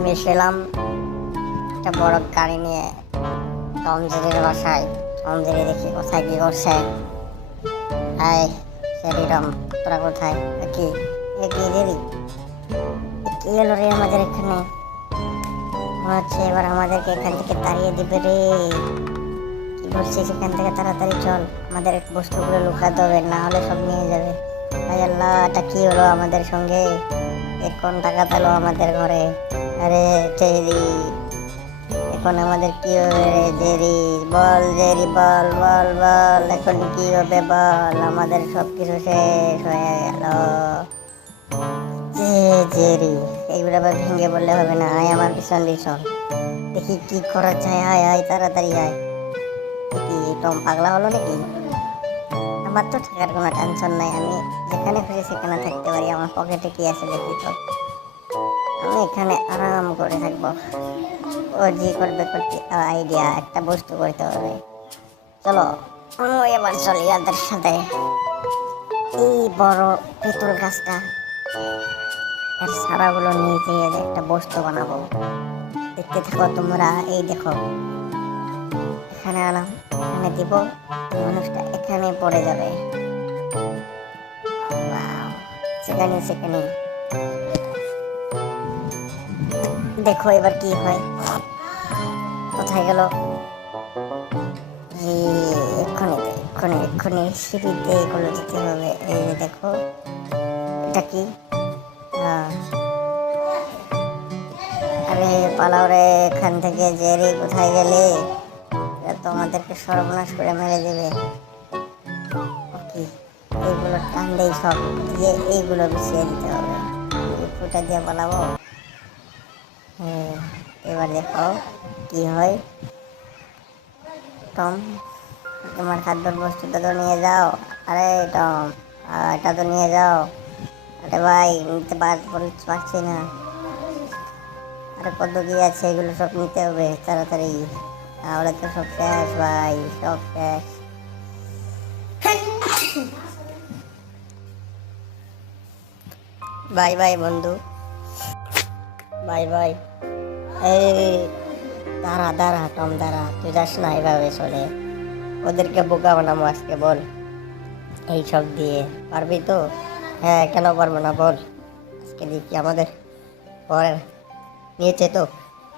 আমি এসেলাম। একটা বড় গাড়ি নিয়ে টমজেরির বাসায়। টমজেরি দেখি কোথায় কি করছে। হাই সেরিরম তোরা কোথায়? কি? কি এ কি এলো রে আমাদের এখানে? হচ্ছে এবার আমাদেরকে এখান থেকে তাড়িয়ে দিবে রে। কি বলছিস এখান থেকে? তাড়াতাড়ি চল। আমাদের বস্তুগুলো লুকাতে হবে, না হলে সব নিয়ে যাবে। আল্লাহ, এটা কি হলো আমাদের সঙ্গে? এখন টাকা পেল আমাদের ঘরে? আরে জেরি এখন আমাদের কি হবে রে জেরি? বল জেরি, বল বল বল, এখন কি হবে বল? আমাদের সব কিছু শেষ হয়ে গেল। জেরি এইগুলো আবার ভেঙে বললে হবে না। আয় আমার পিছন পিছন। দেখি কি করা যায়। আয় আয়, তাড়াতাড়ি আয়। কি টম পাগলা হলো নাকি? আমার তো থাকার কোনো টেনশন নাই। আমি যেখানে খুশি সেখানে থাকতে পারি। আমার পকেটে কি আছে দেখি তো। আমি এখানে আরাম করে থাকব। ও জি করবে করতে আইডিয়া একটা বস্তু করতে হবে। চলো আমি এবার চলি ওদের সাথে। এই বড় পেতল গাছটা, এর সারাগুলো নিয়ে যেয়ে একটা বস্তু বানাবো। দেখতে থাকো তোমরা, এই দেখো। এখানে আনাম এখানে দিব মানুষটা এখানে পড়ে যাবে। সেখানে সেখানে দেখো এবার কি হয়। কোথায় গেল? এক্ষুনি এক্ষুনি এক্ষুনি এগুলো হবে। এই দেখো, এটা কি? হ্যাঁ। আরে পালাও রে, এখান থেকে কোথায় গেলে? সর্বনাশ করে মেরে দেবে। এইগুলো টানলেই সব দিয়ে এইগুলো বিছিয়ে দিতে হবে। ফুটা দিয়ে পালাবো। এবার দেখো কি হয়। টম, তোমার খাদ্যর বস্তুটা তো নিয়ে যাও। আরে, টম এটা তো নিয়ে যাও। আরে ভাই, নিতে পার- পার- পারছি না। আরে কত কি আছে, এগুলো সব নিতে হবে, তাড়াতাড়ি। তাহলে তো সব শেষ, ভাই, সব শেষ। বাই বাই বন্ধু। বাই বাই এই, দাঁড়া দাঁড়া, টম, দাঁড়া। তুই যাস না এভাবে চলে। ওদেরকে বোকা বানাবো আজকে, বল। এই সব দিয়ে। পারবি তো? হ্যাঁ কেন পারব না, বল। আজকে দেখি আমাদের পরে নিয়েছে তো।